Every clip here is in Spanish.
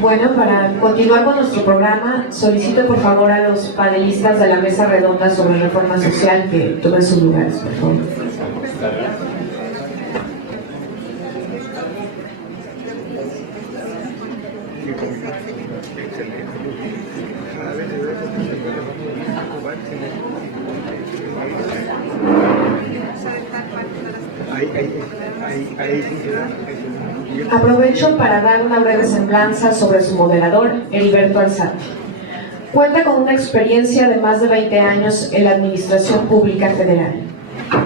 Bueno, para continuar con nuestro programa, solicito por favor a los panelistas de la mesa redonda sobre reforma social que tomen sus lugares, por favor. Aprovecho para dar una breve semblanza sobre su moderador, Heriberto Alzate. Cuenta con una experiencia de más de 20 años en la Administración Pública Federal.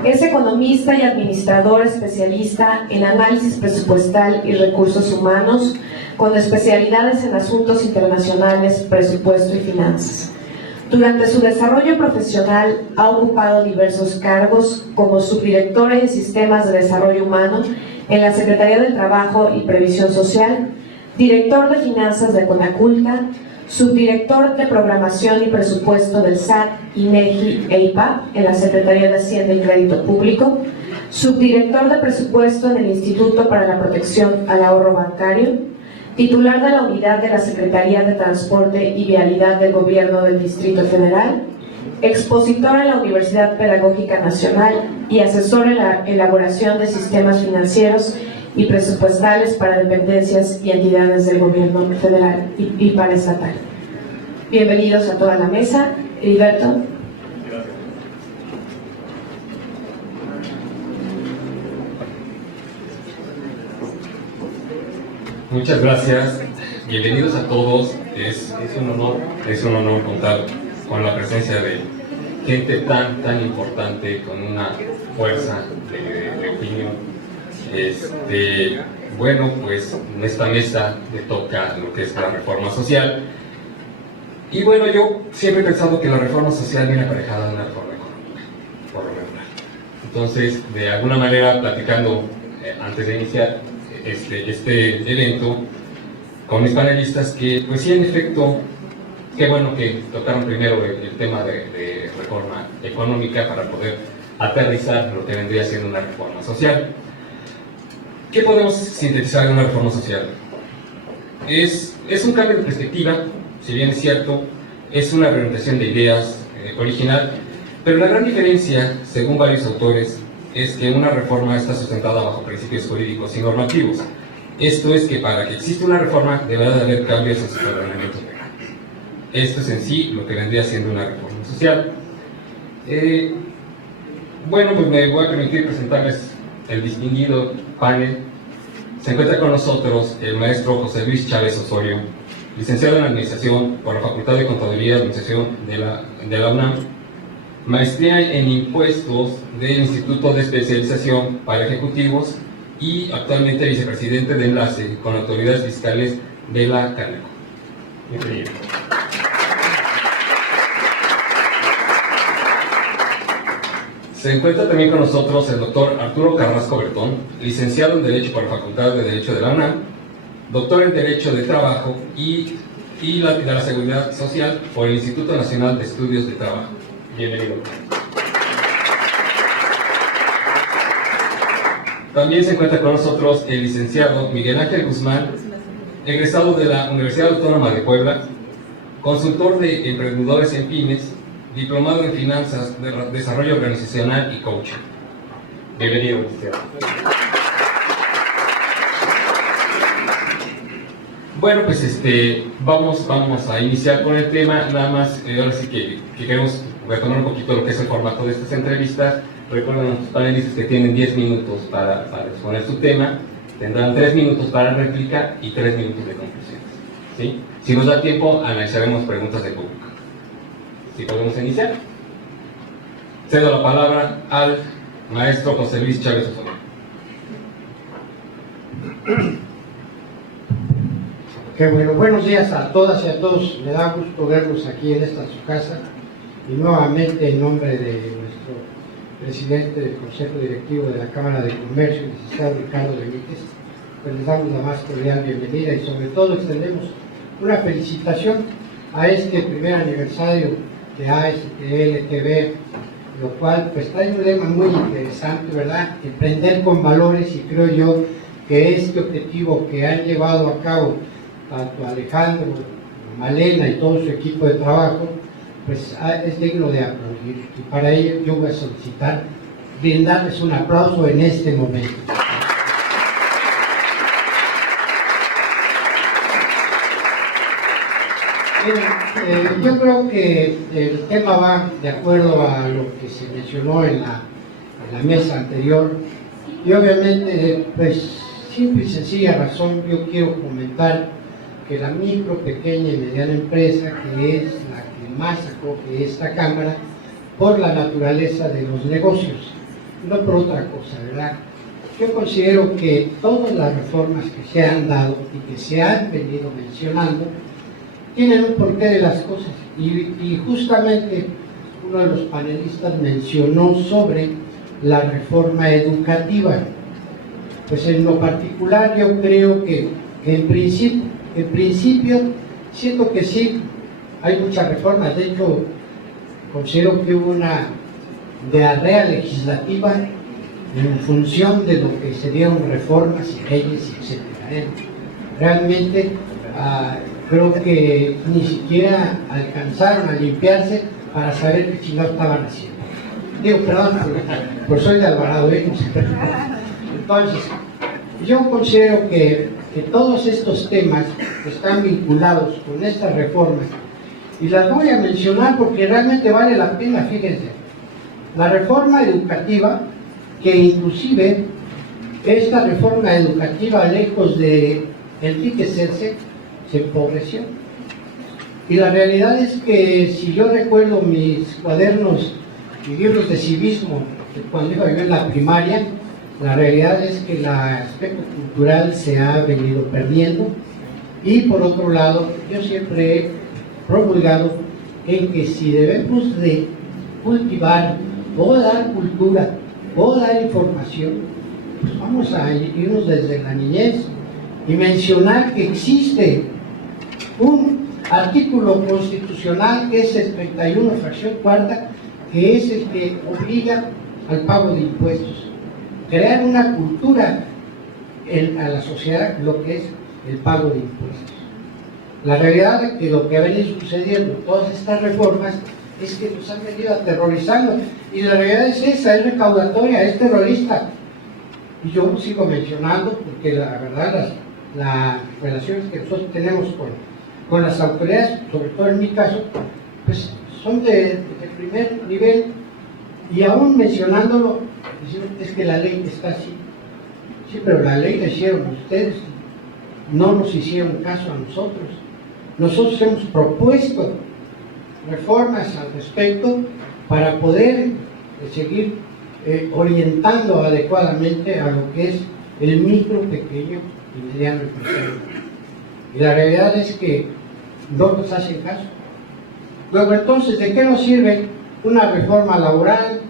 Es economista y administrador especialista en análisis presupuestal y recursos humanos, con especialidades en asuntos internacionales, presupuesto y finanzas. Durante su desarrollo profesional ha ocupado diversos cargos como subdirectora en Sistemas de Desarrollo Humano en la Secretaría del Trabajo y Previsión Social, director de Finanzas de Conaculta, subdirector de Programación y Presupuesto del SAT, INEGI e IPAP en la Secretaría de Hacienda y Crédito Público, subdirector de Presupuesto en el Instituto para la Protección al Ahorro Bancario, titular de la Unidad de la Secretaría de Transporte y Vialidad del Gobierno del Distrito Federal, expositor en la Universidad Pedagógica Nacional y asesor en la elaboración de sistemas financieros y presupuestales para dependencias y entidades del Gobierno federal y paraestatal. Bienvenidos a toda la mesa. Heriberto. Muchas gracias, bienvenidos a todos. Es un honor contar con la presencia de gente tan importante, con una fuerza de opinión. Bueno, pues en esta mesa le toca lo que es la reforma social. Y bueno, yo siempre he pensado que la reforma social viene aparejada de una reforma económica, por lo regular. Entonces, de alguna manera, platicando antes de iniciar este evento con mis panelistas, que pues sí, en efecto, qué bueno que tocaron primero el tema de reforma económica para poder aterrizar lo que vendría siendo una reforma social. ¿Qué podemos sintetizar en una reforma social? Es un cambio de perspectiva, si bien es cierto, es una reorientación de ideas original, pero la gran diferencia, según varios autores, es que una reforma está sustentada bajo principios jurídicos y normativos. Esto es que para que exista una reforma deberá de haber cambios en sus ordenamientos legales. Esto es en sí lo que vendría siendo una reforma social. Bueno, pues me voy a permitir presentarles el distinguido panel. Se encuentra con nosotros el maestro José Luis Chávez Osorio, licenciado en Administración por la Facultad de Contaduría y Administración de la UNAM, maestría en Impuestos del Instituto de Especialización para Ejecutivos y actualmente vicepresidente de enlace con autoridades fiscales de la Canaco. Bienvenido. Se encuentra también con nosotros el doctor Arturo Carrasco Bertón, licenciado en Derecho por la Facultad de Derecho de la UNAM, doctor en Derecho de Trabajo y de la Seguridad Social por el Instituto Nacional de Estudios de Trabajo. Bienvenido. También se encuentra con nosotros el licenciado Miguel Ángel Guzmán, egresado de la Universidad Autónoma de Puebla, consultor de emprendedores en pymes, diplomado en finanzas, desarrollo organizacional y coaching. Bienvenido, licenciado. Bueno, pues vamos a iniciar con el tema. Nada más, ahora sí que queremos retomar un poquito lo que es el formato de estas entrevistas. Recuerden a nuestros panelistas que tienen 10 minutos para exponer su tema, tendrán 3 minutos para réplica y 3 minutos de conclusiones, ¿sí? Si nos da tiempo, analizaremos preguntas del público. ¿Sí podemos iniciar? Cedo la palabra al maestro José Luis Chávez Osorio. Qué bueno, buenos días a todas y a todos. Me da gusto verlos aquí en esta su casa y nuevamente en nombre de nuestro presidente del Consejo Directivo de la Cámara de Comercio, el licenciado Ricardo Benítez, pues les damos la más cordial bienvenida y sobre todo extendemos una felicitación a este primer aniversario de ASTL TV, lo cual pues trae un lema muy interesante, ¿verdad? Emprender con valores, y creo yo que este objetivo que han llevado a cabo tanto Alejandro, Malena y todo su equipo de trabajo, pues es digno de aplaudir, y para ello yo voy a solicitar brindarles un aplauso en este momento. Yo creo que el tema va de acuerdo a lo que se mencionó en la mesa anterior, y obviamente, pues, simple y sencilla razón, yo quiero comentar que la micro, pequeña y mediana empresa, que es la que más acoge esta Cámara, por la naturaleza de los negocios, no por otra cosa, ¿verdad? Yo considero que todas las reformas que se han dado y que se han venido mencionando tienen un porqué de las cosas, y justamente uno de los panelistas mencionó sobre la reforma educativa. Pues en lo particular yo creo que en principio siento que sí hay muchas reformas. De hecho, considero que hubo una diarrea legislativa en función de lo que se dieron reformas y leyes, etc. Realmente creo que ni siquiera alcanzaron a limpiarse para saber qué chingados estaban haciendo. Digo, perdón, por soy de Alvarado, ¿eh? Entonces, yo considero que todos estos temas están vinculados con estas reformas, y las voy a mencionar porque realmente vale la pena. Fíjense, la reforma educativa, que inclusive esta reforma educativa, lejos de enriquecerse, se empobreció. Y la realidad es que, si yo recuerdo mis cuadernos y libros de civismo de cuando iba yo en la primaria, la realidad es que el aspecto cultural se ha venido perdiendo. Y por otro lado, yo siempre he promulgado en que si debemos de cultivar o dar cultura o dar información, pues vamos a irnos desde la niñez y mencionar que existe un artículo constitucional, que es el 31, fracción cuarta, que es el que obliga al pago de impuestos. Crear una cultura a la sociedad, lo que es el pago de impuestos. La realidad es que lo que ha venido sucediendo, todas estas reformas, es que nos han venido aterrorizando, y la realidad es esa, es recaudatoria, es terrorista. Y yo lo sigo mencionando porque la verdad las relaciones que nosotros tenemos con las autoridades, sobre todo en mi caso, pues son de primer nivel, y aún mencionándolo, es que la ley está así. Sí, pero la ley la hicieron ustedes, no nos hicieron caso a nosotros. Nosotros hemos propuesto reformas al respecto para poder seguir orientando adecuadamente a lo que es el micro, pequeño y mediano empresario. Y la realidad es que no nos hacen caso. Luego, entonces, ¿de qué nos sirve una reforma laboral,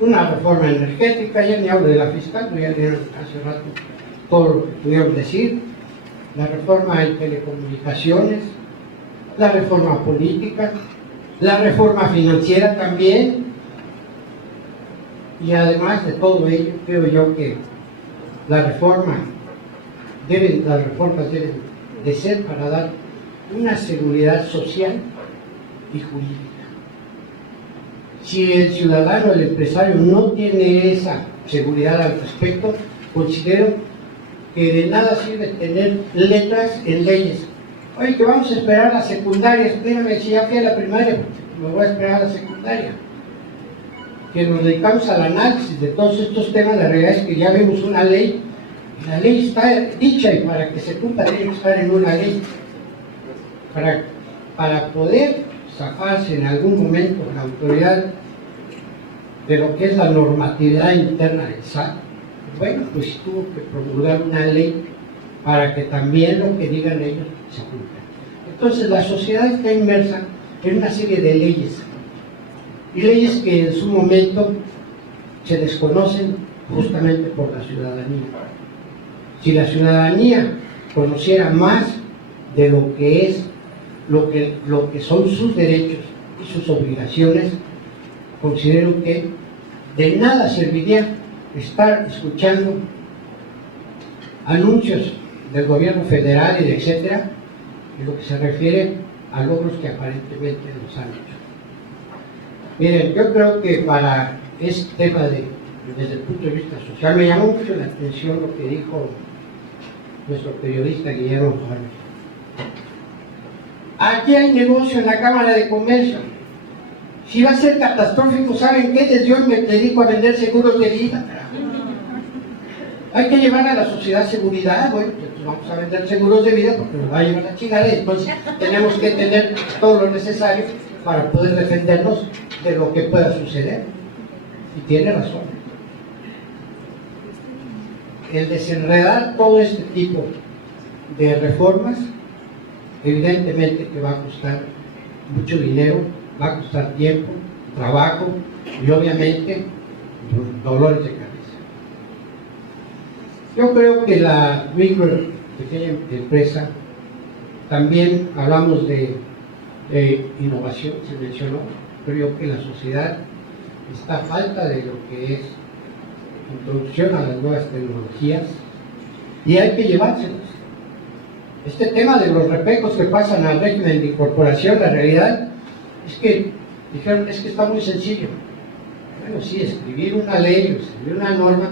una reforma energética? Ya ni hablo de la fiscal, ya dieron hace rato todo lo que pudieron decir. La reforma en telecomunicaciones, la reforma política, la reforma financiera también. Y además de todo ello, creo yo que las reformas deben de ser para dar una seguridad social y jurídica. Si el ciudadano, el empresario, no tiene esa seguridad al respecto, considero que de nada sirve tener letras en leyes. Oye, que vamos a esperar a la secundaria, espérame, si ya fui a la primaria, me voy a esperar a la secundaria. Que nos dedicamos al análisis de todos estos temas. La realidad es que ya vemos una ley, y la ley está dicha, y para que se cumpla tiene que estar en una ley. Para poder zafarse en algún momento la autoridad de lo que es la normatividad interna del SAT, bueno, pues tuvo que promulgar una ley para que también lo que digan ellos se cumpla. Entonces la sociedad está inmersa en una serie de leyes, y leyes que en su momento se desconocen justamente por la ciudadanía. Si la ciudadanía conociera más de lo que es lo que son sus derechos y sus obligaciones, considero que de nada serviría estar escuchando anuncios del gobierno federal y de etcétera, en lo que se refiere a logros que aparentemente los han hecho. Miren, yo creo que para este tema desde el punto de vista social, me llamó mucho la atención lo que dijo nuestro periodista Guillermo Juárez. Aquí hay negocio en la Cámara de Comercio. Si va a ser catastrófico, ¿saben qué? Desde hoy me dedico a vender seguros de vida. Hay que llevar a la sociedad seguridad, bueno, pues vamos a vender seguros de vida porque nos va a llevar la chingada, y entonces tenemos que tener todo lo necesario para poder defendernos de lo que pueda suceder. Y tiene razón. El desenredar todo este tipo de reformas, evidentemente que va a costar mucho dinero, va a costar tiempo, trabajo y obviamente dolores de cabeza. Yo creo que la micro pequeña empresa, también hablamos de innovación, se mencionó, creo que la sociedad está a falta de lo que es introducción a las nuevas tecnologías y hay que llevárselas. Este tema de los repecos que pasan al régimen de incorporación, la realidad es que dijeron, es que está muy sencillo. Bueno, sí, escribir una ley o escribir una norma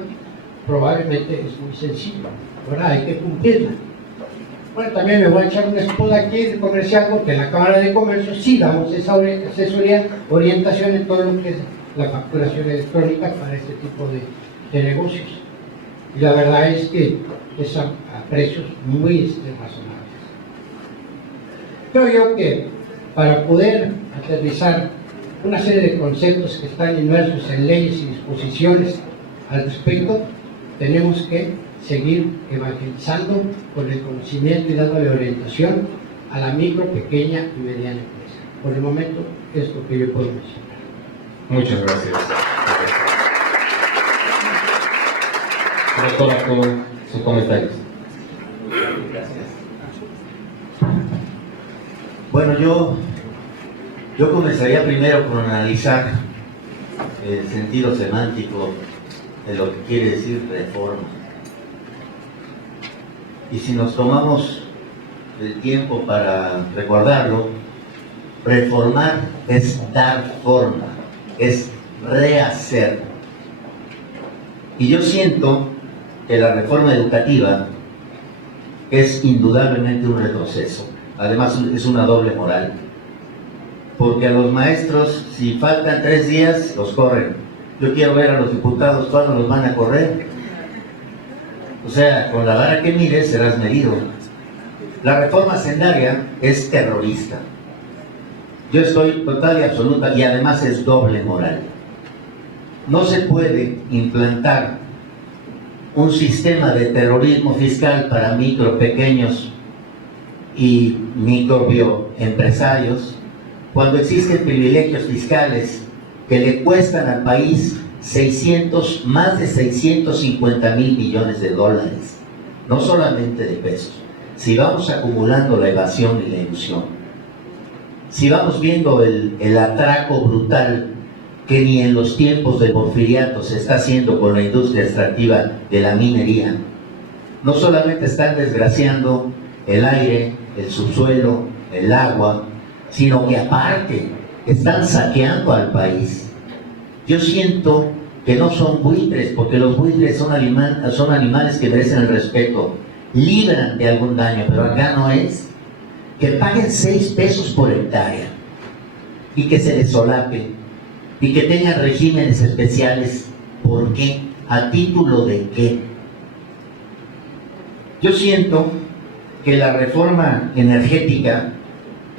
probablemente es muy sencillo. Ahora hay que cumplirla. Bueno, también me voy a echar una esposa aquí de comercial porque en la Cámara de Comercio sí damos esa asesoría, orientación en todo lo que es la facturación electrónica para este tipo de negocios. Y la verdad es que es a precios muy razonables. Creo yo que para poder aterrizar una serie de conceptos que están inmersos en leyes y disposiciones al respecto, tenemos que seguir evangelizando con el conocimiento y dándole orientación a la micro, pequeña y mediana empresa. Por el momento es lo que yo puedo mencionar. Muchas gracias. Doctora, con sus comentarios. Gracias. Bueno, yo comenzaría primero con analizar el sentido semántico de lo que quiere decir reforma. Y si nos tomamos el tiempo para recordarlo, reformar es dar forma, es rehacer. Y yo siento que la reforma educativa es indudablemente un retroceso. Además es una doble moral. Porque a los maestros, si faltan 3 días, los corren. Yo quiero ver a los diputados cuándo los van a correr. O sea, con la vara que mires serás medido. La reforma sendaria es terrorista. Yo estoy total y absoluta, y además es doble moral. No se puede implantar un sistema de terrorismo fiscal para micro, pequeños y microbioempresarios cuando existen privilegios fiscales que le cuestan al país más de 650,000 millones de dólares, no solamente de pesos. Si vamos acumulando la evasión y la ilusión, si vamos viendo el atraco brutal que ni en los tiempos del porfiriato se está haciendo con la industria extractiva de la minería, no solamente están desgraciando el aire, el subsuelo, el agua, sino que aparte están saqueando al país. Yo siento que no son buitres, porque los buitres son animales que merecen el respeto, libran de algún daño, pero acá no es. Que paguen 6 pesos por hectárea y que se les solape y que tengan regímenes especiales. ¿Por qué? ¿A título de qué? Yo siento que la reforma energética,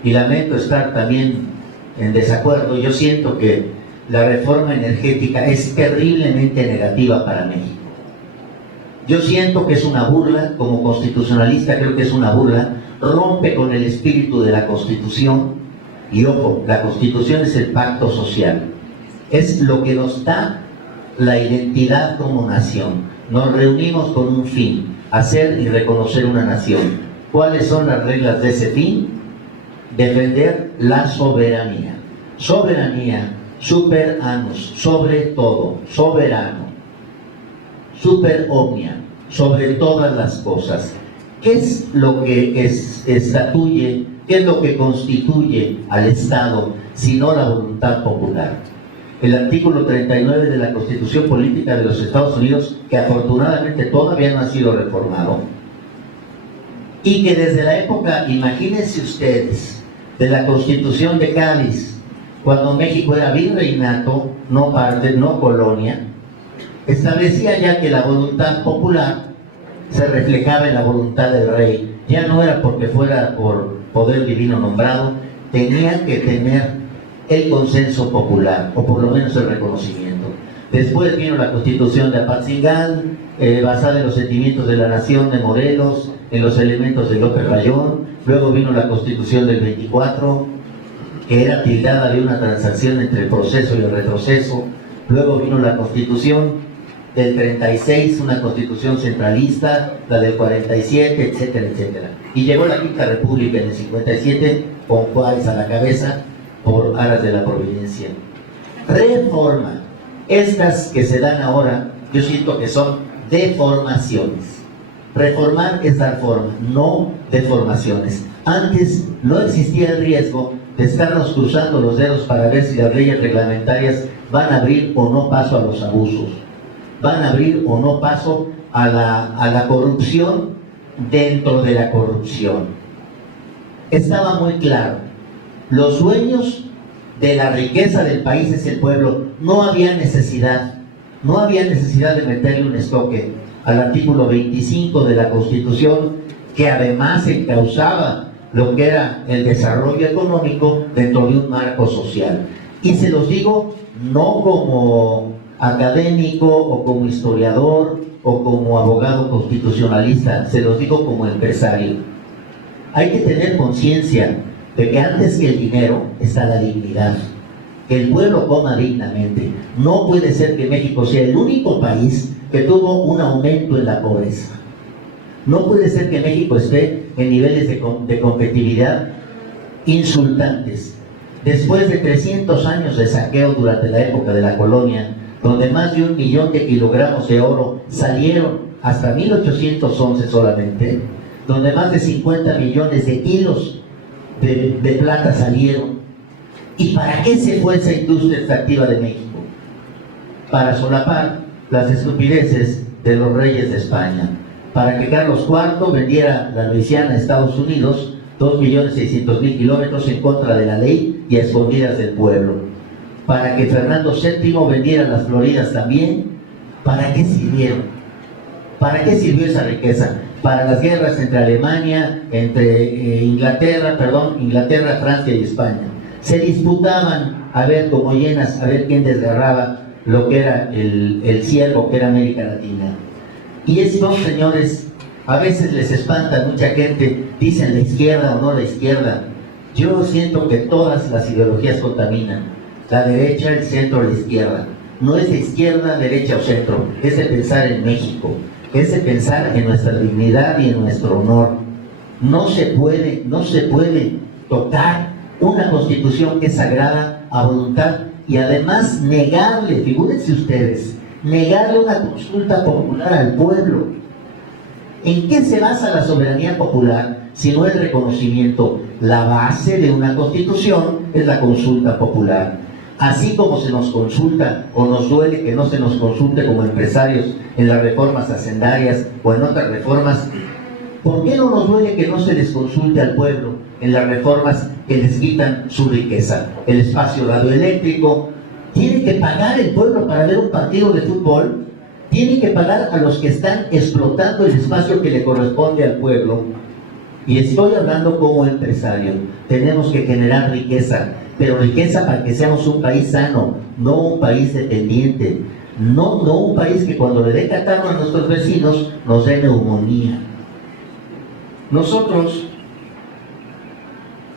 y lamento estar también en desacuerdo, yo siento que la reforma energética es terriblemente negativa para México. Yo siento que es una burla, como constitucionalista creo que es una burla, rompe con el espíritu de la Constitución, y ojo, la Constitución es el pacto social, es lo que nos da la identidad como nación. Nos reunimos con un fin, hacer y reconocer una nación. ¿Cuáles son las reglas de ese fin? defender la soberanía. Soberanía, super annus, sobre todo, soberano, super omnia, sobre todas las cosas. ¿Qué es lo que estatuye, qué es lo que constituye al Estado, sino la voluntad popular? El artículo 39 de la Constitución Política de los Estados Unidos, que afortunadamente todavía no ha sido reformado, y que desde la época, imagínense ustedes, de la Constitución de Cádiz, cuando México era virreinato, no parte, no colonia, establecía ya que la voluntad popular se reflejaba en la voluntad del rey. Ya no era porque fuera por poder divino nombrado, tenía que tener el consenso popular, o por lo menos el reconocimiento. Después vino la Constitución de Apatzingán, basada en los sentimientos de la nación de Morelos, en los elementos de López Rayón. Luego vino la Constitución del 24, que era tildada de una transacción entre el proceso y el retroceso. Luego vino la Constitución del 36, una Constitución centralista, la del 47, etcétera, etcétera. Y llegó la Quinta República en el 57, con Juárez a la cabeza, por aras de la providencia. Reforma. Estas que se dan ahora, yo siento que son deformaciones. Reformar es dar forma, no deformaciones. Antes no existía el riesgo de estarnos cruzando los dedos para ver si las leyes reglamentarias van a abrir o no paso a los abusos, van a abrir o no paso a la corrupción dentro de la corrupción. Estaba muy claro, los dueños de la riqueza del país es el pueblo. No había necesidad de meterle un estoque al artículo 25 de la Constitución, que además encauzaba lo que era el desarrollo económico dentro de un marco social. Y se los digo no como académico o como historiador o como abogado constitucionalista, se los digo como empresario. Hay que tener conciencia de que antes que el dinero está la dignidad, que el pueblo coma dignamente. No puede ser que México sea el único país que tuvo un aumento en la pobreza. No puede ser que México esté en niveles de competitividad insultantes. Después de 300 años de saqueo durante la época de la colonia, donde más de 1 millón de kilogramos de oro salieron hasta 1811 solamente, donde más de 50 millones de kilos de plata salieron. ¿Y para qué se fue esa industria extractiva de México? Para solapar las estupideces de los reyes de España, para que Carlos IV vendiera la Luisiana a Estados Unidos, 2.600.000 kilómetros en contra de la ley y a escondidas del pueblo, para que Fernando VII vendiera las Floridas también. ¿Para qué sirvieron? ¿Para qué sirvió esa riqueza? Para las guerras entre Alemania, entre Inglaterra, Francia y España. Se disputaban a ver como hienas, a ver quién desgarraba lo que era el ciervo, que era América Latina. Y estos señores, a veces les espanta a mucha gente, dicen la izquierda o no la izquierda. Yo siento que todas las ideologías contaminan, la derecha, el centro, la izquierda. No es de izquierda, derecha o centro, es de pensar en México, es de pensar en nuestra dignidad y en nuestro honor. No se puede tocar una constitución que es sagrada a voluntad y además negarle, figúrense ustedes, negarle una consulta popular al pueblo. ¿En qué se basa la soberanía popular si no el reconocimiento? La base de una constitución es la consulta popular. Así como se nos consulta o nos duele que no se nos consulte como empresarios en las reformas hacendarias o en otras reformas, ¿por qué no nos duele que no se les consulte al pueblo en las reformas que les quitan su riqueza? El espacio radioeléctrico. ¿Tiene que pagar el pueblo para ver un partido de fútbol? ¿Tiene que pagar a los que están explotando el espacio que le corresponde al pueblo? Y estoy hablando como empresario. Tenemos que generar riqueza, pero riqueza para que seamos un país sano, no un país dependiente, no un país que cuando le dé catarro a nuestros vecinos nos dé neumonía. Nosotros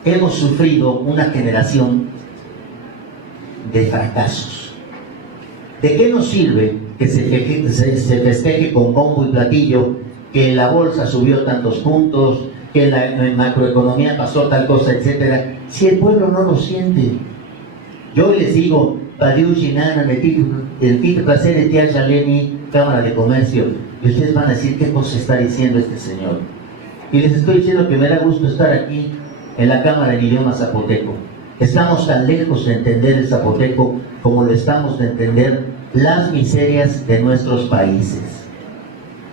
hemos sufrido una generación de fracasos. ¿De qué nos sirve que se festeje con bombo y platillo que la bolsa subió tantos puntos, que en macroeconomía pasó tal cosa, etcétera, si el pueblo no lo siente? Yo les digo, Padiu Ginana, el Tito Placer de Tía Yaleni, Cámara de Comercio, y ustedes van a decir qué cosa está diciendo este señor. Y les estoy diciendo que me da gusto estar aquí en la Cámara en idioma zapoteco. Estamos tan lejos de entender el zapoteco como lo estamos de entender las miserias de nuestros países.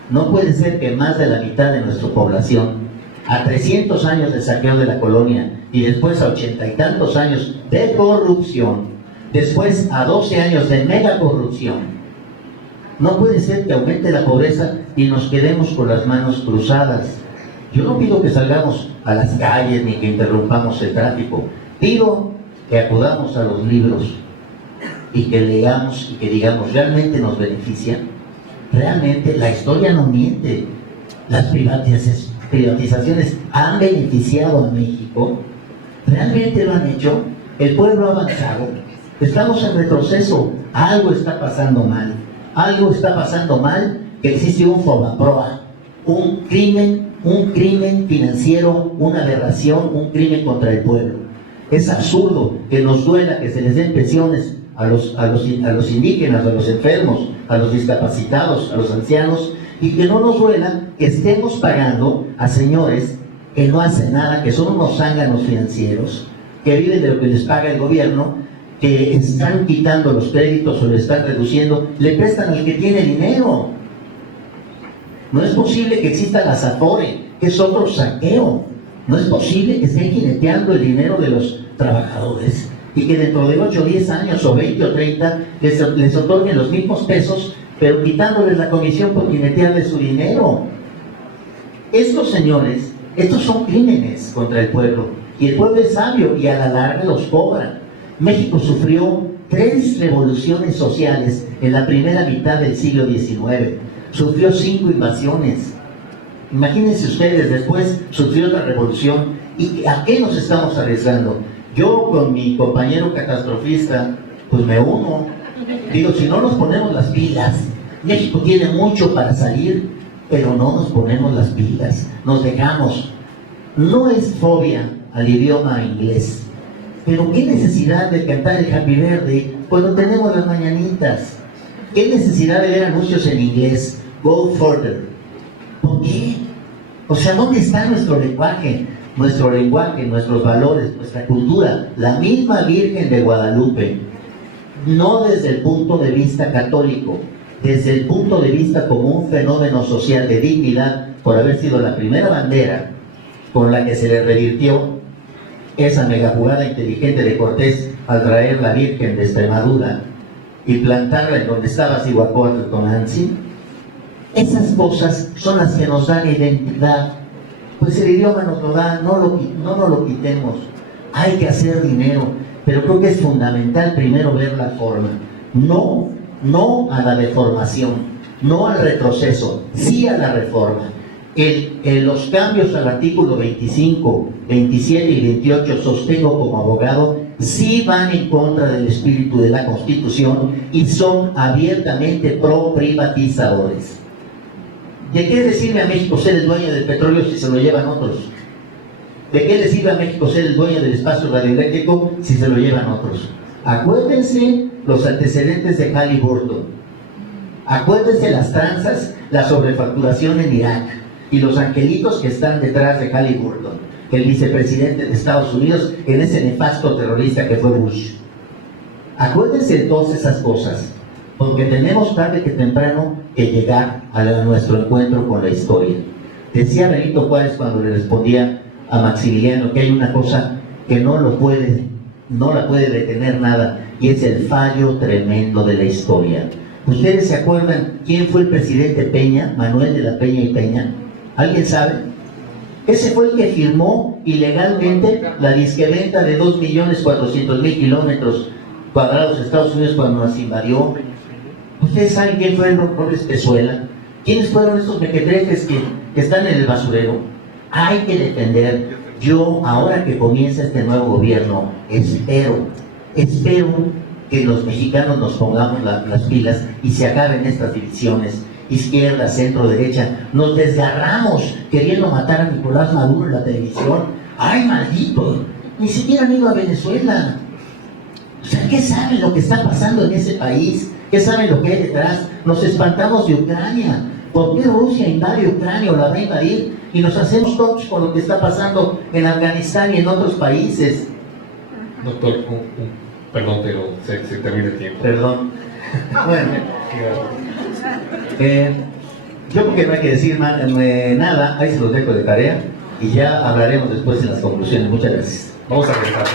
No puede ser que más de la mitad de nuestra población, a 300 años de saqueo de la colonia y después a 80 y tantos años de corrupción, después a 12 años de mega corrupción, no puede ser que aumente la pobreza y nos quedemos con las manos cruzadas. Yo no pido que salgamos a las calles ni que interrumpamos el tráfico. Pido que acudamos a los libros y que leamos y que digamos, ¿realmente nos beneficia? Realmente la historia no miente. Las privatizaciones han beneficiado a México. ¿Realmente lo han hecho? El pueblo ha avanzado. Estamos en retroceso. Algo está pasando mal. Algo está pasando mal, que existe un Fobaproa, un crimen financiero, una aberración, un crimen contra el pueblo. Es absurdo que nos duela que se les den pensiones a los indígenas, a los enfermos, a los discapacitados, a los ancianos, y que no nos duela que estemos pagando a señores que no hacen nada, que son unos zánganos financieros, que viven de lo que les paga el gobierno, que están quitando los créditos o le están reduciendo, le prestan al que tiene dinero. No es posible que exista la Afore, que es otro saqueo. No es posible que estén jineteando el dinero de los trabajadores y que dentro de 8 o 10 años o 20 o 30 les otorguen los mismos pesos, pero quitándoles la comisión por jinetearles su dinero. Estos señores, estos son crímenes contra el pueblo, y el pueblo es sabio y a la larga los cobra. México sufrió 3 revoluciones sociales en la primera mitad del siglo XIX. Sufrió 5 invasiones. Imagínense ustedes, después sufrió otra revolución. ¿Y a qué nos estamos arriesgando? Yo con mi compañero catastrofista, pues me uno. Digo, si no nos ponemos las pilas, México tiene mucho para salir, pero no nos ponemos las pilas. Nos dejamos. No es fobia al idioma inglés. Pero qué necesidad de cantar el Happy Birthday cuando tenemos las mañanitas. Qué necesidad de ver anuncios en inglés. Go further. ¿Por qué? O sea, ¿dónde está nuestro lenguaje? Nuestro lenguaje, nuestros valores, nuestra cultura. La misma Virgen de Guadalupe, no desde el punto de vista católico, desde el punto de vista como un fenómeno social de dignidad, por haber sido la primera bandera con la que se le revirtió esa megajugada inteligente de Cortés al traer la Virgen de Extremadura y plantarla en donde estaba Cihuacóatl Tonantzin. Esas cosas son las que nos dan identidad. Pues el idioma nos lo da, no nos lo quitemos. Hay que hacer dinero, pero creo que es fundamental primero ver la forma. No a la deformación, no al retroceso, sí a la reforma. Los cambios al artículo 25, 27 y 28, sostengo como abogado, sí van en contra del espíritu de la Constitución y son abiertamente pro-privatizadores. ¿De qué le sirve a México ser el dueño del petróleo si se lo llevan otros? ¿De qué le sirve a México ser el dueño del espacio radioeléctrico si se lo llevan otros? Acuérdense los antecedentes de Halliburton. Acuérdense las tranzas, la sobrefacturación en Irak y los angelitos que están detrás de Halliburton, el vicepresidente de Estados Unidos en ese nefasto terrorista que fue Bush. Acuérdense de todas esas cosas, porque tenemos tarde que temprano que llegar a nuestro encuentro con la historia. Decía Benito Juárez cuando le respondía a Maximiliano que hay una cosa que no la puede detener nada, y es el fallo tremendo de la historia. ¿Ustedes se acuerdan quién fue el presidente Peña, Manuel de la Peña y Peña? ¿Alguien sabe? Ese fue el que firmó ilegalmente la disqueventa de 2.400.000 kilómetros cuadrados de Estados Unidos cuando nos invadió. ¿Ustedes saben quién fue Robles Pezuela? ¿Quiénes fueron estos mequetrefes que están en el basurero? Hay que defender. Yo, ahora que comienza este nuevo gobierno, espero que los mexicanos nos pongamos las pilas y se acaben estas divisiones izquierda, centro, derecha, nos desgarramos queriendo matar a Nicolás Maduro en la televisión. ¡Ay, maldito! Ni siquiera han ido a Venezuela. O sea, ¿qué saben lo que está pasando en ese país? ¿Qué saben lo que hay detrás? Nos espantamos de Ucrania. ¿Por qué Rusia invade Ucrania o la va a invadir? Y nos hacemos tontos con lo que está pasando en Afganistán y en otros países. Doctor, perdón, pero se termina el tiempo. Perdón. Bueno, yo creo que no hay que decir nada, ahí se los dejo de tarea y ya hablaremos después en las conclusiones. Muchas gracias. Vamos a regresar.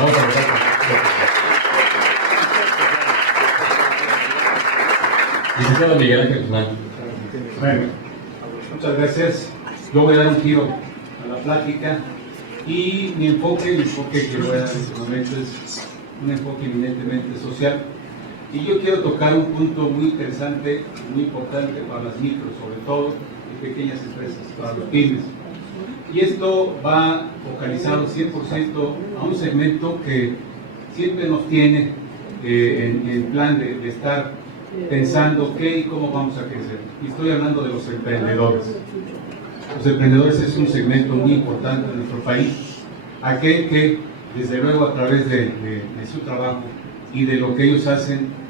Licenciado Miguel Ángel Guzmán. Bueno, muchas gracias. Yo voy a dar un giro a la plática y mi enfoque que voy a dar en este momento es un enfoque eminentemente social. Y yo quiero tocar un punto muy interesante, muy importante para las micros, sobre todo, y pequeñas empresas, para los pymes. Y esto va focalizado 100% a un segmento que siempre nos tiene en plan de estar pensando qué y cómo vamos a crecer. Y estoy hablando de los emprendedores. Los emprendedores es un segmento muy importante en nuestro país, aquel que, desde luego, a través de su trabajo y de lo que ellos hacen,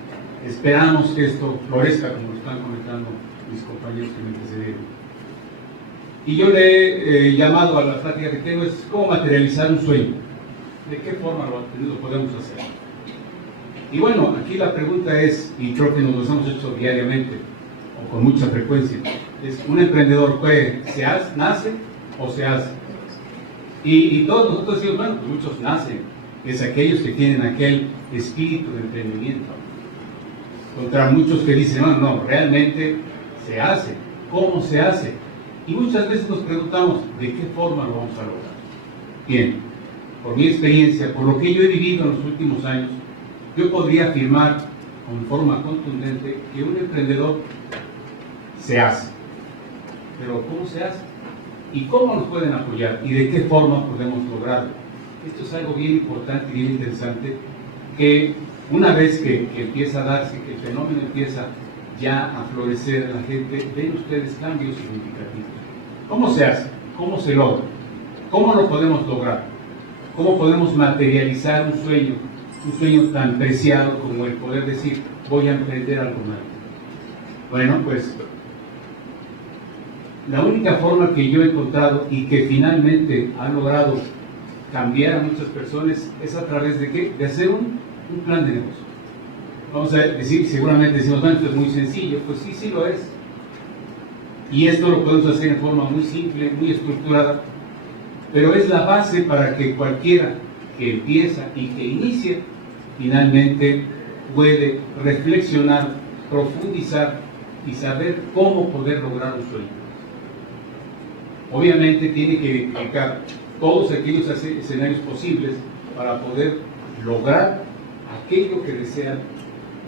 esperamos que esto florezca, como lo están comentando mis compañeros que me precedieron. Y yo le he llamado a la plática que tengo es cómo materializar un sueño. ¿De qué forma lo podemos hacer? Y bueno, aquí la pregunta es, y creo que nos lo hemos hecho diariamente, o con mucha frecuencia, es, ¿un emprendedor nace o se hace? Y todos nosotros decimos, bueno, pues muchos nacen, es aquellos que tienen aquel espíritu de emprendimiento. Contra muchos que dicen, no, realmente se hace. ¿Cómo se hace? Y muchas veces nos preguntamos, ¿de qué forma lo vamos a lograr? Bien, por mi experiencia, por lo que yo he vivido en los últimos años, yo podría afirmar con forma contundente que un emprendedor se hace. Pero ¿cómo se hace? ¿Y cómo nos pueden apoyar? ¿Y de qué forma podemos lograrlo? Esto es algo bien importante y bien interesante, que una vez que empieza a darse, que el fenómeno empieza ya a florecer en la gente, ven ustedes cambios significativos. ¿Cómo se hace? ¿Cómo se logra? ¿Cómo lo podemos lograr? ¿Cómo podemos materializar un sueño tan preciado como el poder decir, voy a emprender algo nuevo? Bueno, pues la única forma que yo he encontrado y que finalmente ha logrado cambiar a muchas personas es a través de ¿qué? De hacer un plan de negocio. Vamos a decir, seguramente decimos, bueno, esto es muy sencillo. Pues sí lo es. Y esto lo podemos hacer en forma muy simple, muy estructurada, pero es la base para que cualquiera que empieza y que inicie, finalmente puede reflexionar, profundizar y saber cómo poder lograr un sueño. Obviamente tiene que identificar todos aquellos escenarios posibles para poder lograr aquello que desean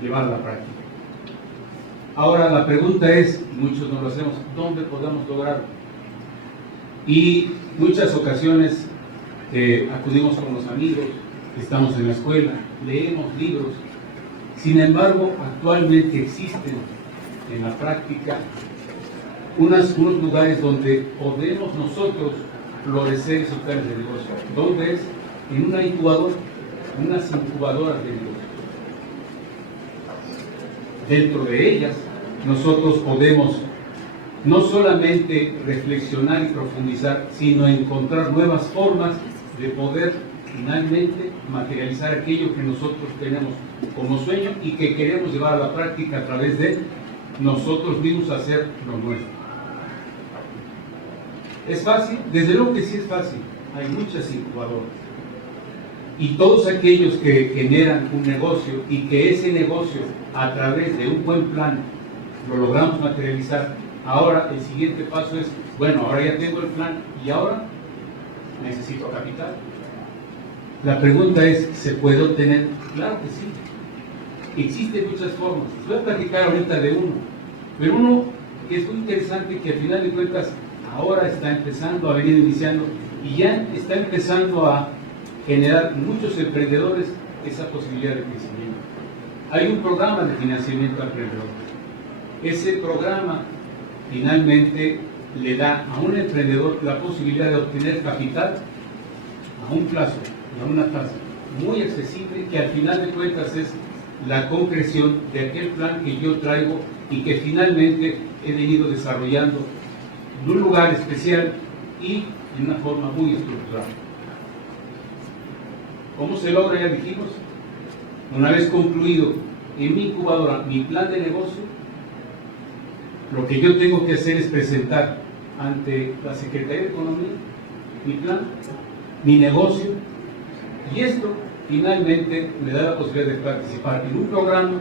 llevar a la práctica. Ahora la pregunta es, muchos no lo hacemos, ¿dónde podemos lograrlo? Y muchas ocasiones acudimos con los amigos, estamos en la escuela, leemos libros. Sin embargo, actualmente existen en la práctica unos lugares donde podemos nosotros florecer esos planes de negocio. ¿Dónde es? En una incubadora, unas incubadoras de negocio. Dentro de ellas, nosotros podemos no solamente reflexionar y profundizar, sino encontrar nuevas formas de poder finalmente materializar aquello que nosotros tenemos como sueño y que queremos llevar a la práctica a través de nosotros mismos hacer lo nuestro. ¿Es fácil? Desde luego que sí es fácil. Hay muchas incubadoras. Y todos aquellos que generan un negocio y que ese negocio a través de un buen plan lo logramos materializar, ahora el siguiente paso es, bueno, ahora ya tengo el plan y ahora necesito capital. La pregunta es, ¿se puede obtener? Claro que sí. Existen muchas formas. Voy a platicar ahorita de uno, pero uno que es muy interesante, que al final de cuentas ahora está empezando a venir iniciando y ya está empezando a generar muchos emprendedores esa posibilidad de crecimiento. Hay un programa de financiamiento al emprendedor. Ese programa finalmente le da a un emprendedor la posibilidad de obtener capital a un plazo y a una tasa muy accesible, que al final de cuentas es la concreción de aquel plan que yo traigo y que finalmente he venido desarrollando en un lugar especial y en una forma muy estructurada. ¿Cómo se logra? Ya dijimos, una vez concluido en mi incubadora mi plan de negocio, lo que yo tengo que hacer es presentar ante la Secretaría de Economía mi plan, mi negocio, y esto finalmente me da la posibilidad de participar en un programa.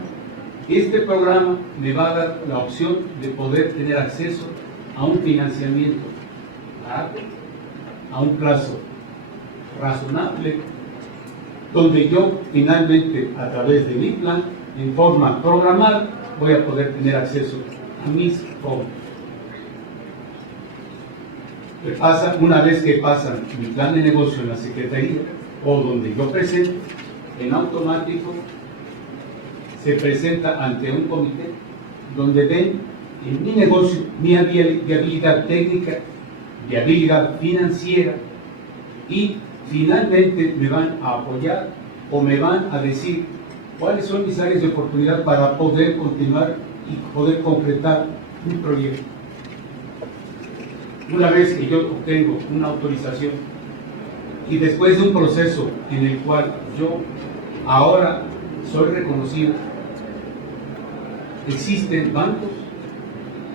Este programa me va a dar la opción de poder tener acceso a un financiamiento barato, a un plazo razonable, donde yo finalmente, a través de mi plan, en forma programada, voy a poder tener acceso a mis fondos. Una vez que pasan mi plan de negocio en la Secretaría o donde yo presento, en automático se presenta ante un comité donde ven en mi negocio mi viabilidad técnica, viabilidad financiera, y finalmente me van a apoyar o me van a decir cuáles son mis áreas de oportunidad para poder continuar y poder concretar mi proyecto. Una vez que yo obtengo una autorización y después de un proceso en el cual yo ahora soy reconocido, existen bancos.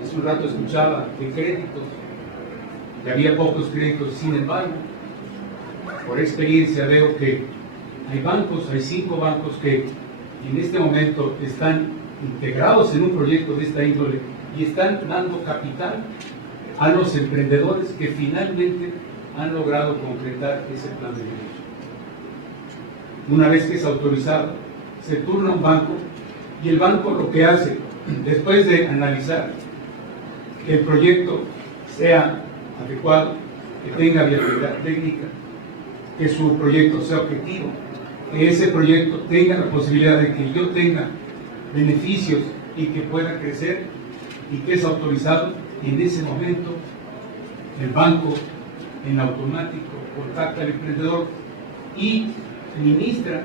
Hace un rato escuchaba de créditos, que había pocos créditos. Sin embargo, por experiencia veo que hay bancos, hay 5 bancos que en este momento están integrados en un proyecto de esta índole y están dando capital a los emprendedores que finalmente han logrado concretar ese plan de negocio. Una vez que es autorizado, se turna un banco, y el banco lo que hace, después de analizar que el proyecto sea adecuado, que tenga viabilidad técnica, que su proyecto sea objetivo, que ese proyecto tenga la posibilidad de que yo tenga beneficios y que pueda crecer, y que es autorizado, en ese momento el banco en automático contacta al emprendedor y ministra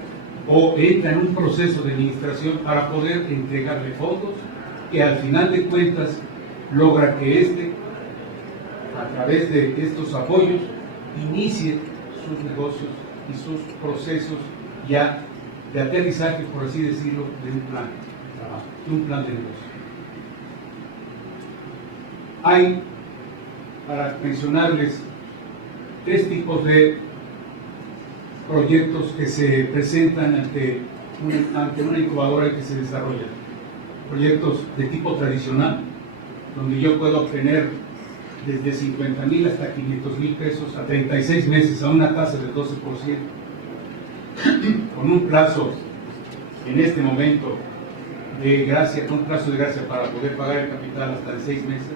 o entra en un proceso de administración para poder entregarle fondos, que al final de cuentas logra que éste, a través de estos apoyos, inicie sus negocios y sus procesos ya de aterrizaje, por así decirlo, de un plan de trabajo, de un plan de negocio. Hay, para mencionarles, 3 tipos de proyectos que se presentan ante una incubadora y que se desarrollan. Proyectos de tipo tradicional, donde yo puedo obtener desde 50,000 hasta 500,000 pesos a 36 meses a una tasa del 12%, con un plazo en este momento de gracia, con un plazo de gracia para poder pagar el capital hasta de 6 meses.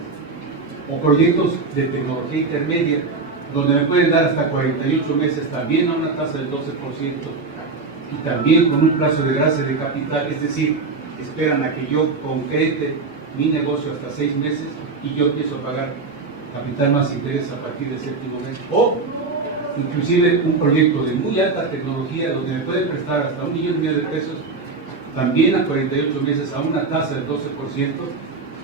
O proyectos de tecnología intermedia, donde me pueden dar hasta 48 meses también a una tasa del 12% y también con un plazo de gracia de capital, es decir, esperan a que yo concrete mi negocio hasta 6 meses y yo empiezo a pagar capital más interés a partir del 7º mes. O inclusive un proyecto de muy alta tecnología donde me pueden prestar hasta 1,5 millones de pesos también a 48 meses a una tasa del 12%,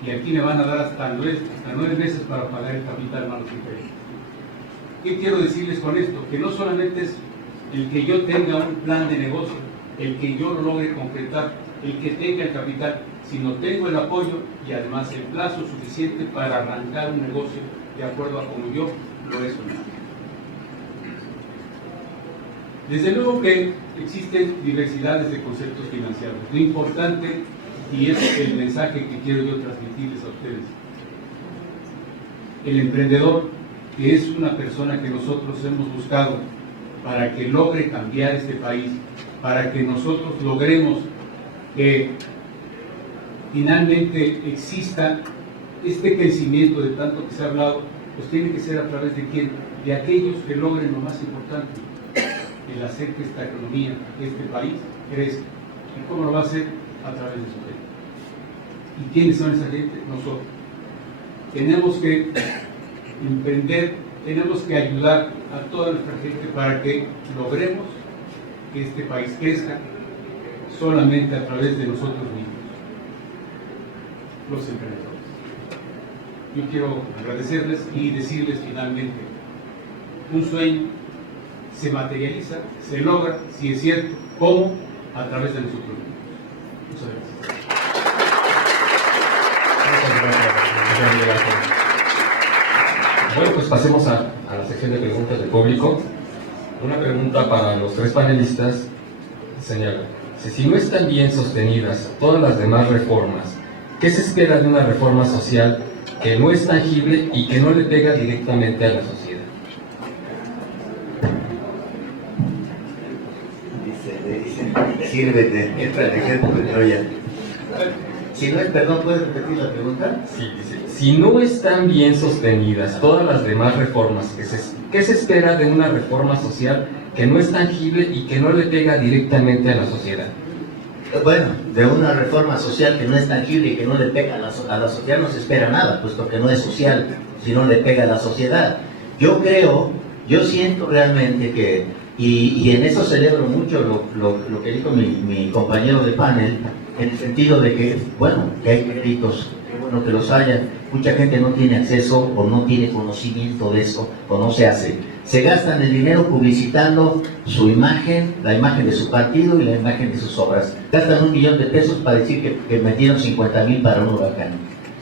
y aquí me van a dar hasta 9 meses para pagar el capital más los intereses. ¿Qué quiero decirles con esto? Que no solamente es el que yo tenga un plan de negocio, el que yo lo logre concretar, el que tenga el capital, sino tengo el apoyo y además el plazo suficiente para arrancar un negocio de acuerdo a como yo lo he soñado. Desde luego que existen diversidades de conceptos financieros. Lo importante, y es el mensaje que quiero yo transmitirles a ustedes, el emprendedor, que es una persona que nosotros hemos buscado para que logre cambiar este país, para que nosotros logremos que finalmente exista este crecimiento de tanto que se ha hablado, pues tiene que ser a través de quién, de aquellos que logren lo más importante, el hacer que esta economía, que este país crezca. ¿Y cómo lo va a hacer? A través de su gente. ¿Y quiénes son esa gente? Nosotros. tenemos que emprender, tenemos que ayudar a toda nuestra gente para que logremos que este país crezca solamente a través de nosotros mismos, los emprendedores. Yo quiero agradecerles y decirles finalmente, un sueño se materializa, se logra, si es cierto, ¿cómo? A través de nosotros mismos. Muchas gracias. Bueno, pues pasemos a la sección de preguntas del público. Una pregunta para los tres panelistas señala: si no están bien sostenidas todas las demás reformas, ¿qué se espera de una reforma social que no es tangible y que no le pega directamente a la sociedad? Sírvete, entra el ejemplo de Troya. Si no es, perdón, ¿puedes repetir la pregunta? Sí, dice, si no están bien sostenidas todas las demás reformas, ¿qué se espera de una reforma social que no es tangible y que no le pega directamente a la sociedad? Bueno, de una reforma social que no es tangible y que no le pega a la sociedad no se espera nada, puesto que no es social, si no le pega a la sociedad. Yo siento realmente que, y en eso celebro mucho lo que dijo mi compañero de panel, en el sentido de que, bueno, que hay créditos, que bueno que los haya, mucha gente no tiene acceso o no tiene conocimiento de eso, o no se hace. Se gastan el dinero publicitando su imagen, la imagen de su partido y la imagen de sus obras. Gastan $1 millón para decir que metieron 50,000 para un huracán.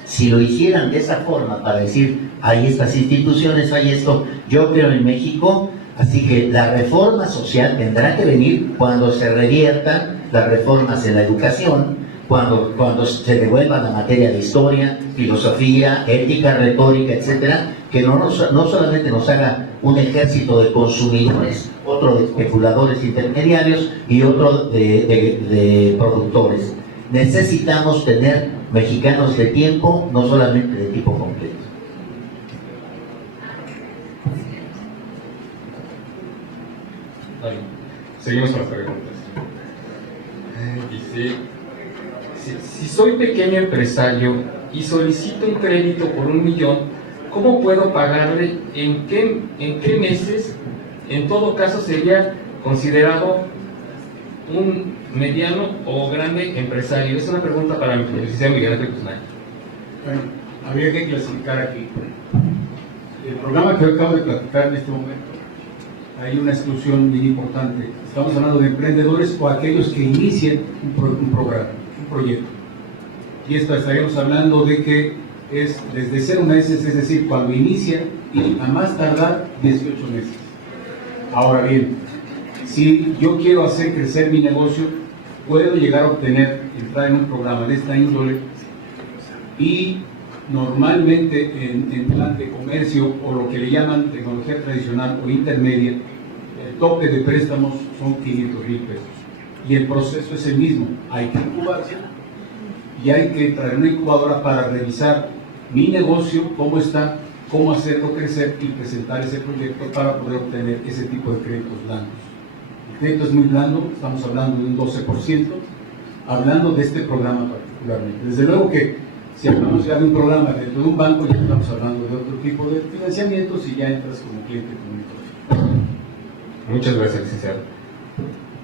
Si lo hicieran de esa forma, para decir, hay estas instituciones, hay esto, yo creo en México, así que la reforma social tendrá que venir cuando se reviertan las reformas en la educación, cuando se devuelva la materia de historia, filosofía, ética, retórica, etcétera, que no solamente nos haga un ejército de consumidores, otro de especuladores intermediarios y otro de productores. Necesitamos tener mexicanos de tiempo, no solamente de tipo completo. Vale. Seguimos con las preguntas. Dice, si soy pequeño empresario y solicito un crédito por $1 millón, ¿cómo puedo pagarle? ¿En qué meses? En todo caso sería considerado un mediano o grande empresario. Es una pregunta para mi licenciado Miguel Ángel Guzmán. Bueno, habría que clasificar aquí. El programa que acabo de platicar en este momento, hay una exclusión bien importante. Estamos hablando de emprendedores o aquellos que inician un programa, un proyecto. Y esto estaríamos hablando de que es desde 0 meses, es decir, cuando inicia, y a más tardar 18 meses. Ahora bien, si yo quiero hacer crecer mi negocio, puedo llegar a entrar en un programa de esta índole, y normalmente en plan de comercio o lo que le llaman tecnología tradicional o intermedia, el tope de préstamos son 500,000 pesos. Y el proceso es el mismo, hay que incubarse y hay que traer una incubadora para revisar mi negocio, cómo está, cómo hacerlo crecer y presentar ese proyecto para poder obtener ese tipo de créditos blandos. El crédito es muy blando, estamos hablando de un 12%, hablando de este programa particularmente. Desde luego que si hablamos ya de un programa dentro de un banco, ya estamos hablando de otro tipo de financiamientos y ya entras como cliente comunitario. Muchas gracias, licenciado.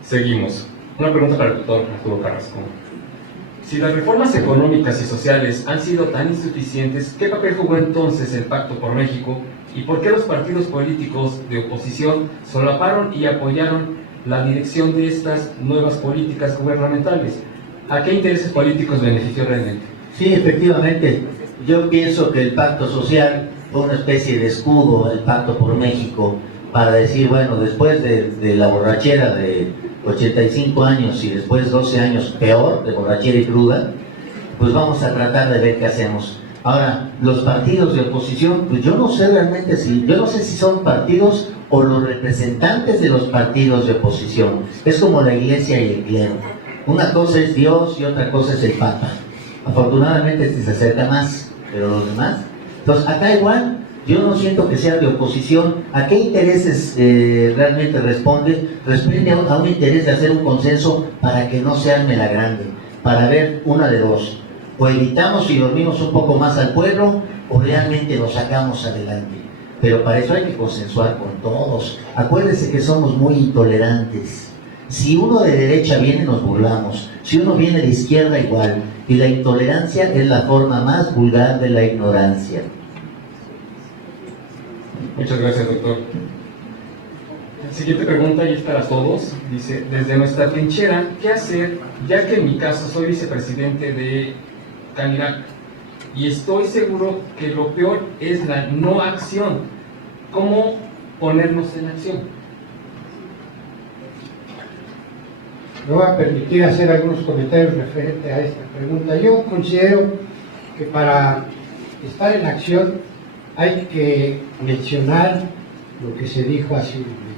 Seguimos. Una pregunta para el doctor Arturo Carrasco. Si las reformas económicas y sociales han sido tan insuficientes, ¿qué papel jugó entonces el Pacto por México? ¿Y por qué los partidos políticos de oposición solaparon y apoyaron la dirección de estas nuevas políticas gubernamentales? ¿A qué intereses políticos benefició realmente? Sí, efectivamente. Yo pienso que el Pacto Social fue una especie de escudo, el Pacto por México, para decir, bueno, después de la borrachera de 85 años y después 12 años peor, de borrachera y cruda, pues vamos a tratar de ver qué hacemos. Ahora, los partidos de oposición, pues yo no sé realmente yo no sé si son partidos o los representantes de los partidos de oposición. Es como la iglesia y el clero. Una cosa es Dios y otra cosa es el Papa. Afortunadamente este se acerca más, pero los demás. Entonces, acá igual, yo no siento que sea de oposición. ¿A qué intereses realmente responde? Responde a un interés de hacer un consenso para que no se arme la grande, para ver una de dos. O evitamos y dormimos un poco más al pueblo, o realmente lo sacamos adelante. Pero para eso hay que consensuar con todos. Acuérdense que somos muy intolerantes. Si uno de derecha viene, nos burlamos. Si uno viene de izquierda, igual. Y la intolerancia es la forma más vulgar de la ignorancia. Muchas gracias, doctor. La siguiente pregunta, y es para todos. Dice, desde nuestra trinchera, ¿qué hacer? Ya que en mi caso soy vicepresidente de Canirac y estoy seguro que lo peor es la no acción. ¿Cómo ponernos en acción? Me voy a permitir hacer algunos comentarios referentes a esta pregunta. Yo considero que para estar en acción hay que mencionar lo que se dijo hace un momento.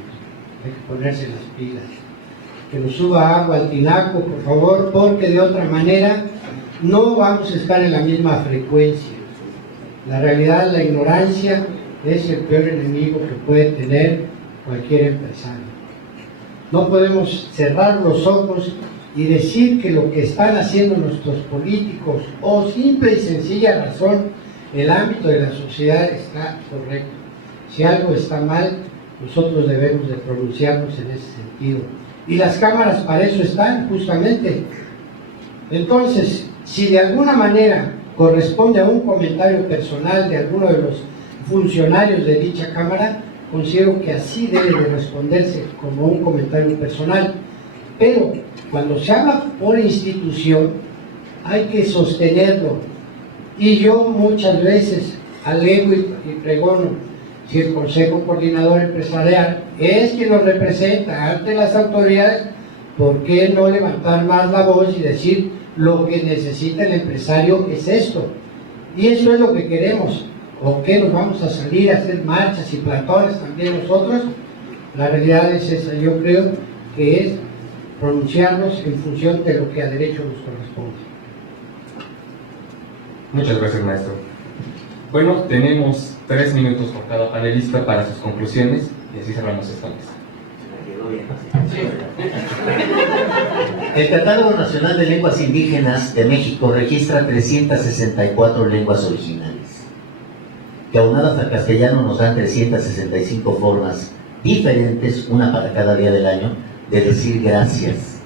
Hay que ponerse las pilas. Que nos suba agua al tinaco, por favor, porque de otra manera no vamos a estar en la misma frecuencia. La realidad, la ignorancia es el peor enemigo que puede tener cualquier empresario. No podemos cerrar los ojos y decir que lo que están haciendo nuestros políticos, o simple y sencilla razón, el ámbito de la sociedad está correcto. Si algo está mal, nosotros debemos de pronunciarnos en ese sentido. Y las cámaras para eso están, justamente. Entonces, si de alguna manera corresponde a un comentario personal de alguno de los funcionarios de dicha cámara, considero que así debe de responderse como un comentario personal. Pero cuando se habla por institución, hay que sostenerlo. Y yo muchas veces alego y pregono, si el Consejo Coordinador Empresarial es quien nos representa ante las autoridades, ¿por qué no levantar más la voz y decir lo que necesita el empresario es esto? Y eso es lo que queremos. ¿O qué nos vamos a salir a hacer marchas y plantones también nosotros? La realidad es esa. Yo creo que es pronunciarnos en función de lo que a derecho nos corresponde. Muchas gracias, maestro. Bueno, tenemos 3 minutos por cada panelista para sus conclusiones y así cerramos esta mesa. El Catálogo Nacional de Lenguas Indígenas de México registra 364 lenguas originales, que aunadas al castellano nos dan 365 formas diferentes, una para cada día del año, de decir gracias.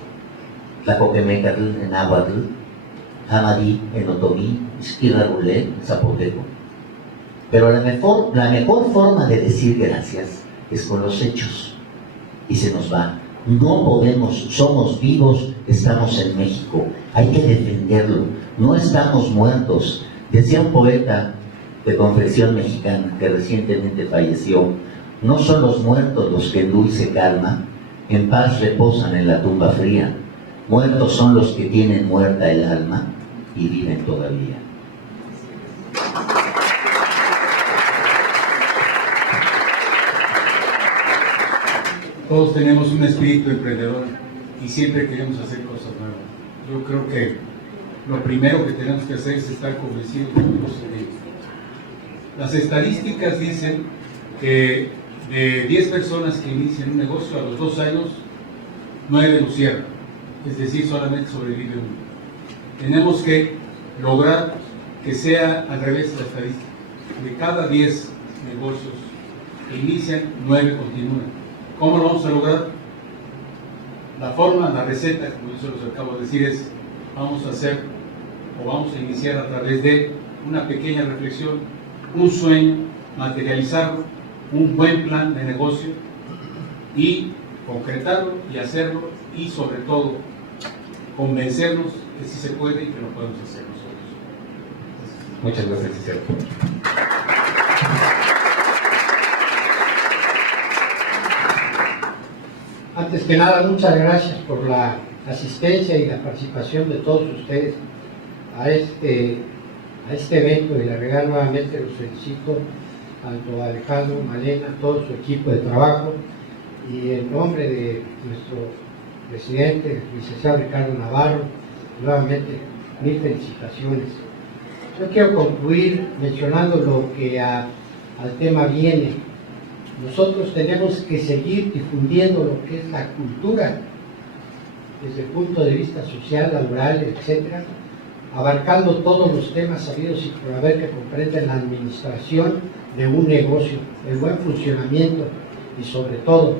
Tlacoquemecatl en náhuatl, Jamadí en otomí, Xquirarulé en zapoteco. Pero la mejor forma de decir gracias es con los hechos. Y se nos va. No podemos, somos vivos, estamos en México. Hay que defenderlo. No estamos muertos. Decía un poeta de confesión mexicana que recientemente falleció: no son los muertos los que en dulce calma en paz reposan en la tumba fría. Muertos son los que tienen muerta el alma y viven todavía. Todos tenemos un espíritu emprendedor y siempre queremos hacer cosas nuevas. Yo creo que lo primero que tenemos que hacer es estar convencidos de lo que las estadísticas dicen que de 10 personas que inician un negocio, a los 2 años, 9 lo cierran. Es decir, solamente sobrevive uno. Tenemos que lograr que sea al revés la estadística. De cada 10 negocios que inician, 9 continúan. ¿Cómo lo vamos a lograr? La forma, la receta, como yo se los acabo de decir, es vamos a hacer o vamos a iniciar a través de una pequeña reflexión, un sueño, materializarlo, un buen plan de negocio y concretarlo y hacerlo, y sobre todo convencernos que sí se puede y que lo podemos hacer nosotros. Muchas gracias, Cicero. Antes que nada, muchas gracias por la asistencia y la participación de todos ustedes a este evento, y la verdad nuevamente los felicito, tanto a Alejandro, Malena, todo su equipo de trabajo, y en nombre de nuestro presidente, el licenciado Ricardo Navarro, nuevamente mil felicitaciones. Yo quiero concluir mencionando lo que al tema viene. Nosotros tenemos que seguir difundiendo lo que es la cultura desde el punto de vista social, laboral, etcétera, abarcando todos los temas sabidos y por haber que comprenden la administración de un negocio, el buen funcionamiento y sobre todo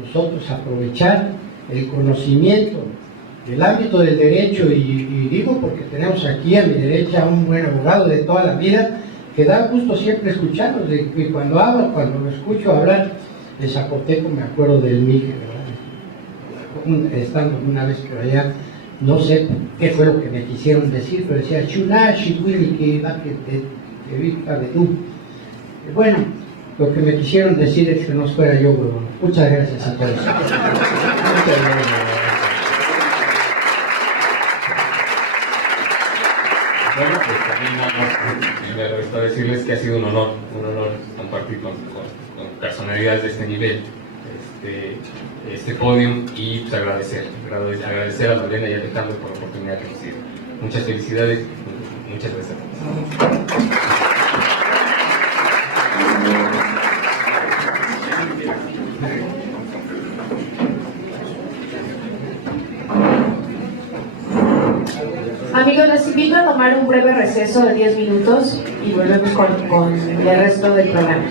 nosotros aprovechar el conocimiento del ámbito del derecho y digo porque tenemos aquí a mi derecha un buen abogado de toda la vida que da gusto siempre escucharnos, y cuando hablo, cuando lo escucho hablar de zapoteco me acuerdo del Mije, ¿verdad? Estando una vez por allá, no sé qué fue lo que me quisieron decir, pero decía Chuna, Chihuili, que va que te viva de tú. Bueno, lo que me quisieron decir es que no fuera yo, huevón. Muchas gracias a todos. Muchas gracias. Bueno, pues también nada más me resta decirles que ha sido un honor compartir con personalidades de este nivel este podium y pues agradecer a Lorena y a Alejandro por la oportunidad que nos dieron. Muchas felicidades, muchas gracias a todos. Amigos, les invito a tomar un breve receso de 10 minutos y volvemos con el resto del programa.